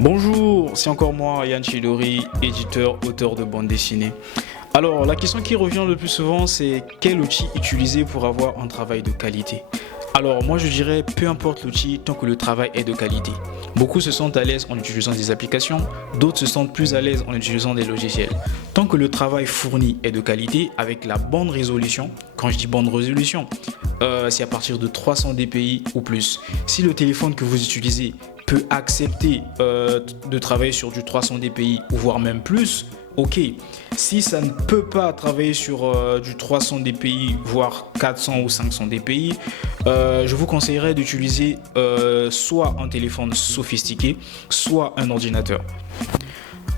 Bonjour, c'est encore moi, Yann Chidori, éditeur, auteur de bande dessinée. Alors, la question qui revient le plus souvent, c'est quel outil utiliser pour avoir un travail de qualité? Alors, moi je dirais peu importe l'outil tant que le travail est de qualité. Beaucoup se sentent à l'aise en utilisant des applications, d'autres se sentent plus à l'aise en utilisant des logiciels. Tant que le travail fourni est de qualité, avec la bonne résolution, quand je dis bonne résolution, c'est à partir de 300 dpi ou plus. Si le téléphone que vous utilisez peut accepter de travailler sur du 300 dpi ou voire même plus, ok. Si ça ne peut pas travailler sur du 300 dpi, voire 400 ou 500 dpi, je vous conseillerais d'utiliser soit un téléphone sophistiqué, soit un ordinateur.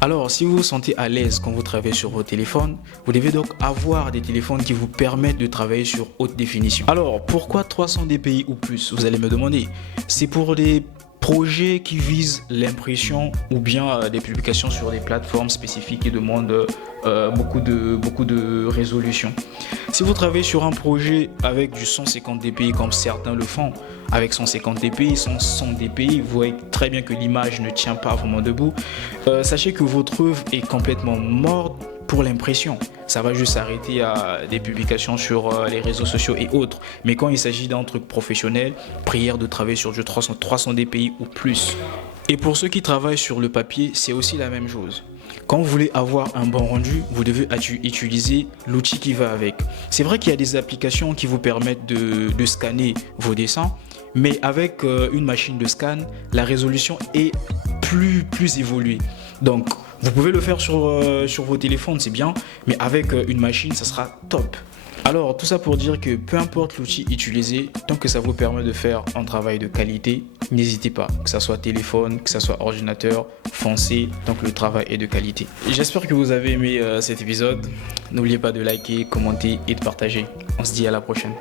Alors, si vous vous sentez à l'aise quand vous travaillez sur vos téléphones, vous devez donc avoir des téléphones qui vous permettent de travailler sur haute définition. Alors, pourquoi 300 dpi ou plus, vous allez me demander? C'est pour des projets qui visent l'impression ou bien des publications sur des plateformes spécifiques qui demandent beaucoup de résolution. Si vous travaillez sur un projet avec du 150 dpi comme certains le font, avec 150 dpi, 100 dpi, vous voyez très bien que l'image ne tient pas vraiment debout. Sachez que votre œuvre est complètement morte pour l'impression. Ça va juste s'arrêter à des publications sur les réseaux sociaux et autres. Mais quand il s'agit d'un truc professionnel, prière de travailler sur du 300 dpi ou plus. Et pour ceux qui travaillent sur le papier, c'est aussi la même chose. Quand vous voulez avoir un bon rendu, vous devez utiliser l'outil qui va avec. C'est vrai qu'il y a des applications qui vous permettent de scanner vos dessins, mais avec une machine de scan, la résolution est plus évoluée. Donc, vous pouvez le faire sur vos téléphones, c'est bien, mais avec une machine, ça sera top. Alors, tout ça pour dire que peu importe l'outil utilisé, tant que ça vous permet de faire un travail de qualité, n'hésitez pas, que ça soit téléphone, que ça soit ordinateur, foncez, tant que le travail est de qualité. J'espère que vous avez aimé cet épisode. N'oubliez pas de liker, commenter et de partager. On se dit à la prochaine.